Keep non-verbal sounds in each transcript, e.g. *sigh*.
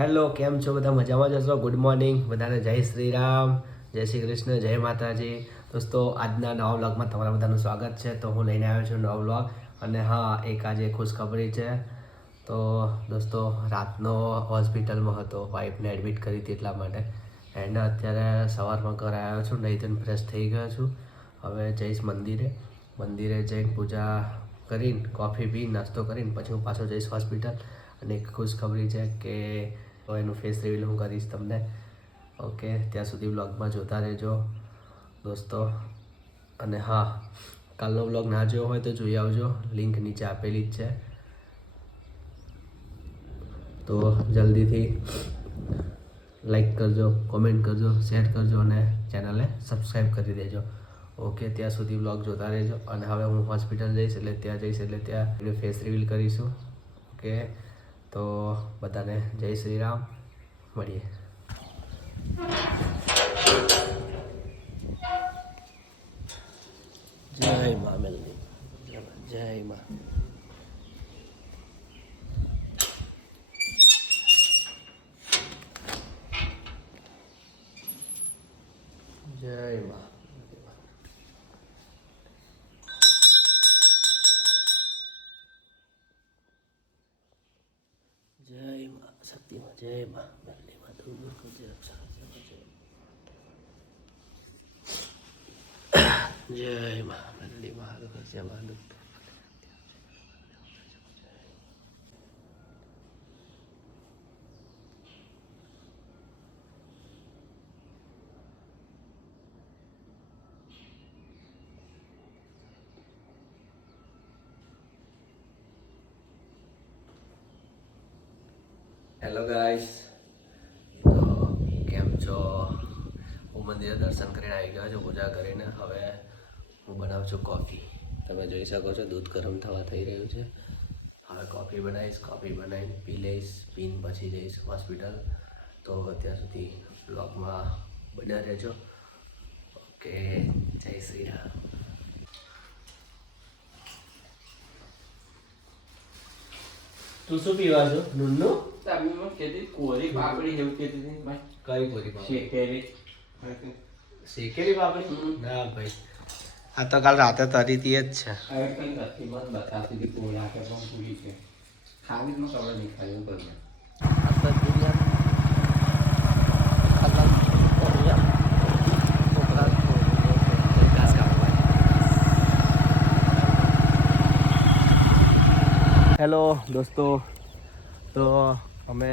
Hello, કેમ છો બધા? મજામાં જશો ગુડ મોર્નિંગ બધાને જય શ્રી રામ જય શ્રી કૃષ્ણ, જય માતાજી. દોસ્તો, આજના નવા વ્લોગમાં તમારા બધાનું સ્વાગત છે. તો હું લઈને આવ્યો છું નવો વ્લોગ. અને હા, એક આજે ખુશખબરી છે. તો દોસ્તો, રાતનો હોસ્પિટલમાં હતો. વાઈફને એડમિટ કરી હતી એટલા માટે. એન્ડ અત્યારે સવારમાં ઘરે આવ્યો છું. નહીં તેને ફ્રેશ થઈ ગયો છું. હવે જઈશ મંદિરે. મંદિરે જઈને પૂજા કરીને, કોફી પી, નાસ્તો કરીને, પછી હું પાછો જઈશ હોસ્પિટલ. અને એક ખુશખબરી છે કે તો એનું ફેસ રિવીલ હું કરીશ તમને. ઓકે ત્યાં સુધી બ્લોગમાં જોતા રહેજો, દોસ્તો. અને હા, કાલનો બ્લોગ ના જોયો હોય તો જોઈ આવજો લિંક નીચે આપેલી જ છે. તો જલ્દીથી લાઈક કરજો કોમેન્ટ કરજો શેર કરજો અને ચેનલને સબસ્ક્રાઈબ કરી દેજો. ઓકે ત્યાં સુધી બ્લોગ જોતા રહેજો. અને હવે હું હોસ્પિટલ જઈશ એટલે ત્યાં જઈશ એટલે ત્યાં ફેસ રિવીલ કરીશું. ઓકે તો બધાને જય શ્રી રામ. મળીએ. જય મા મેલની જય મા જય મા જય માં શક્તિમાં જય મા મેલડી માં દૂર કરજે રક્ષા જય. મા મેલડી માં માં હેલો ગાઈસ તો કેમ છો? હું મંદિરે દર્શન કરીને આવી ગયો છું, પૂજા કરીને. હવે હું બનાવું છું કોફી તમે જોઈ શકો છો, દૂધ ગરમ થવા થઈ રહ્યું છે. હવે કોફી બનાવીશ કોફી બનાવીને પી લઈશ, પીને પછી જઈશ હોસ્પિટલ તો અત્યાર સુધી બ્લોગમાં બન્યા રહેજો. ઓકે જય શ્રી રામ. તું શું પીવા છો? નુન્નું? તમે મને કહેતી કોરી પાપડી એવું કહેતી હતી. ભાઈ કઈ પૂરી શેકેલી. શેકેલી પાપડી. ના ભાઈ. આ તો કાલ રાતે તરી હતી જ છે. હવે કઈ નથી મત બતાવતી હતી કોરી કે પણ પૂરી છે. ખાલી જ ખબર નહીં આ તો કરીએ હેલો દોસ્તો. તો અમે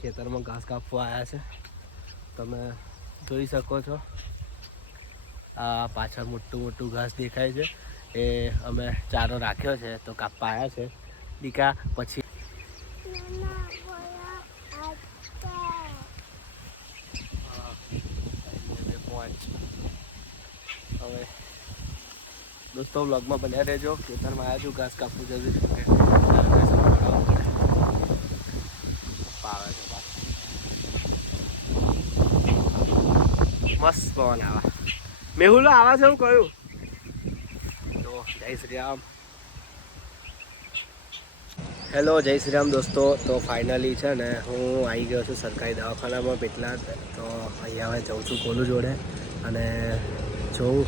ખેતરમાં ઘાસ કાપવા આવ્યા છે. તમે જોઈ શકો છો. આ પાછળ મોટું મોટું ઘાસ દેખાય છે. એ અમે ચારો રાખ્યો છે તો કાપવા આવ્યા છે. દીકા, પછી હવે દોસ્તો બ્લોગમાં બન્યા રહેજો. ખેતરમાં આવ્યા છું, ઘાસ કાપવું જરૂરી છે. મસ્ત પવન આવા. મેહુલો આવા છે હું કહ્યું તો જય શ્રી રામ. હેલો, જય શ્રી રામ દોસ્તો. તો ફાઇનલી છે ને, હું આવી ગયો છું સરકારી દવાખાનામાં પેટલા તો અહીંયા હવે જઉં છું ગોલુ જોડે. અને જોઉં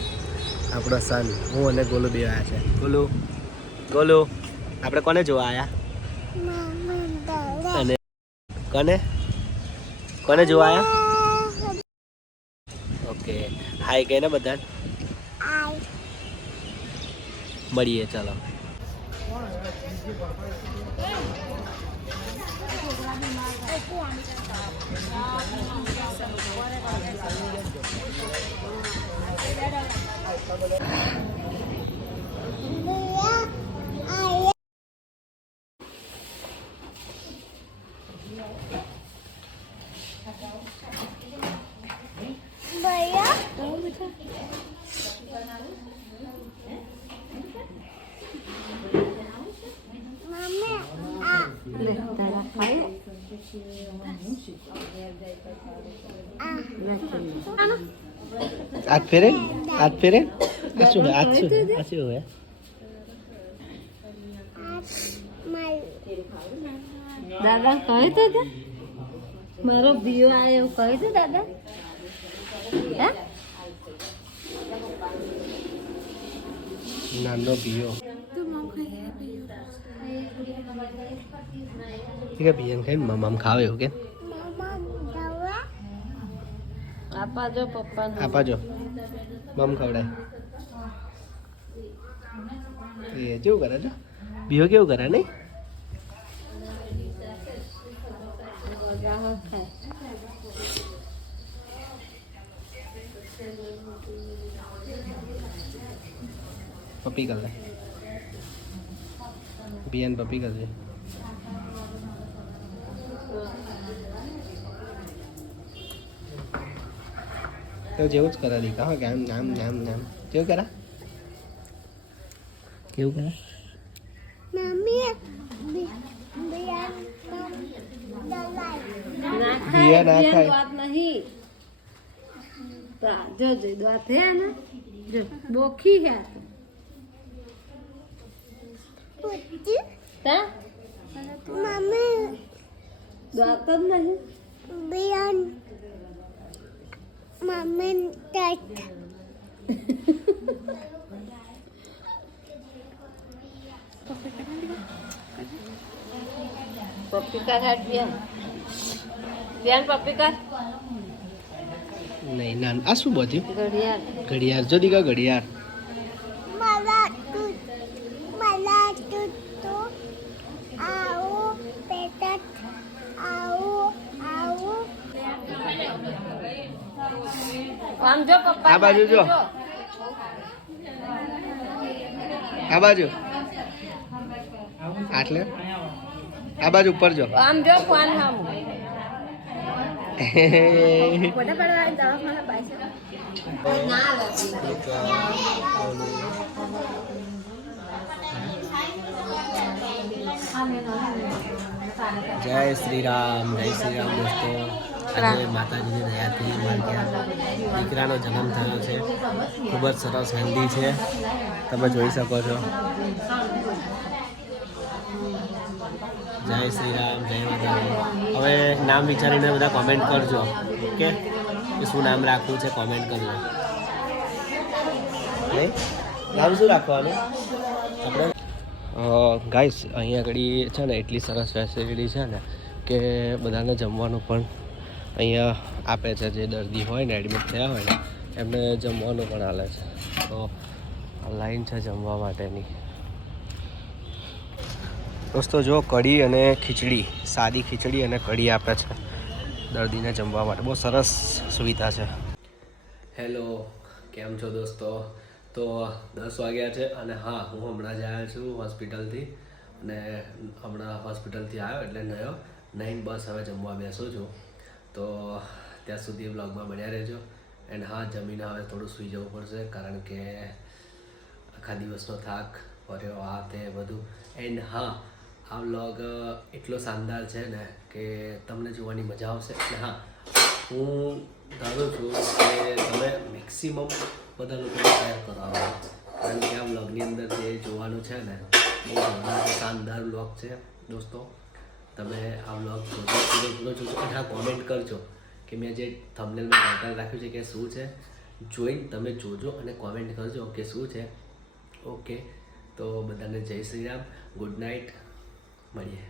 આપણો સન. હું અને ગોલુ બે આવ્યા છે. ગોલુ ગોલુ, આપણે કોને જોવા આવ્યા? કોને? કોને જોવા આવ્યા ઓકે. હાય કહે ને બધા મળીએ ચાલો. હાથ ફેરે હાથ ફેરે આ શું આ શું આ શું હે દાદા કહ્યું તો તે મારો બીઓ આવે એવું કહ્યું હતું દાદા? હે? નાનો બીઓ છે પીએન ખાઈને મમ ખાવે એવું કે? આપા જો પપ્પાને. આપાજો મમ ખવડાય. એ કેવું કરે છો બીઓ કેવું કરે નહીં? રાહત ખાય પપ્પી કર લે પીએન પપ્પી કરજે તો જેવું જ કરે દીકા હા કે આમ નામ નામ નામ કેવું કરે કેવું કરે ના ના ખાય. વાત નહીં. તો જો જો દાંત હે ને? જો બોખી હે આ તો. તા? દાંત જ નહીં. પપ્પી *laughs* કા હાટ બિયાન બિયાન પપ્પી કા નહીં ના આ શું બધું? ઘડિયાળ. ઘડિયાળ. જો દીકા ઘડિયાળ. આમ જો પપ્પા આ બાજુ જો. આ બાજુ. આટલે? આ બાજુ ઉપર જો. આમ જો ફોન હામ. *laughs* જય શ્રી રામ જય શ્રી રામ દોસ્તો. આજે માતાજીની દયાથી મારે દીકરાનો જન્મ થયો છે. ખૂબ જ સરસ હેલ્ધી છે. તમે જોઈ શકો છો. જય શ્રી રામ, જય માતાજી હવે નામ વિચારીને બધા કોમેન્ટ કરજો, ઓકે? શું નામ રાખવું છે કોમેન્ટ કરજો. નામ શું રાખવાનું? આપણે? ગાઈસ અહીંયા આગળ છે ને, એટલી સરસ ફેસિલિટી છે ને, કે બધાને જમવાનું પણ અહીંયા આપે છે, જે દર્દી હોય ને એડમિટ થયા હોય ને, એમને જમવાનું પણ આલે છે. તો લાઈન છે જમવા માટેની. દોસ્તો, જો કઢી અને ખીચડી, સાદી ખીચડી અને કઢી આપે છે. દર્દીને જમવા માટે. બહુ સરસ સુવિધા છે. હેલો, કેમ છો દોસ્તો? તો દસ વાગ્યા છે અને હા, હું હમણાં જ આવ્યો છું હોસ્પિટલથી. અને હમણાં હોસ્પિટલથી આવ્યો એટલે નયો. નહીં બસ હવે જમવા બેસું છું. તો ત્યાં સુધી બ્લોગમાં બન્યા રહેજો. એન્ડ હા, જમીને હવે થોડું સૂઈ જવું પડશે કારણ કે આખા દિવસનો થાક ભર્યો આ તે બધું. એન્ડ હા આ વ્લોગ એટલો શાનદાર છે ને કે તમને જોવાની મજા આવશે. અને હા, હું ધારું છું કે તમે મેક્સિમમ બધા લોકોને શેર કરાવો કારણ કે આ વ્લોગની અંદર જે જોવાનું છે ને બહુ શાનદાર વ્લોગ છે. દોસ્તો, તમે આ વ્લોગ જોજો જોજો અને હા કોમેન્ટ કરજો કે મેં જે થંબનેલમાં ટાઇટલ રાખ્યું છે કે શું છે. જોઈને તમે જોજો અને કોમેન્ટ કરજો કે શું છે. ઓકે તો બધાને જય શ્રી રામ ગુડ નાઇટ મળીએ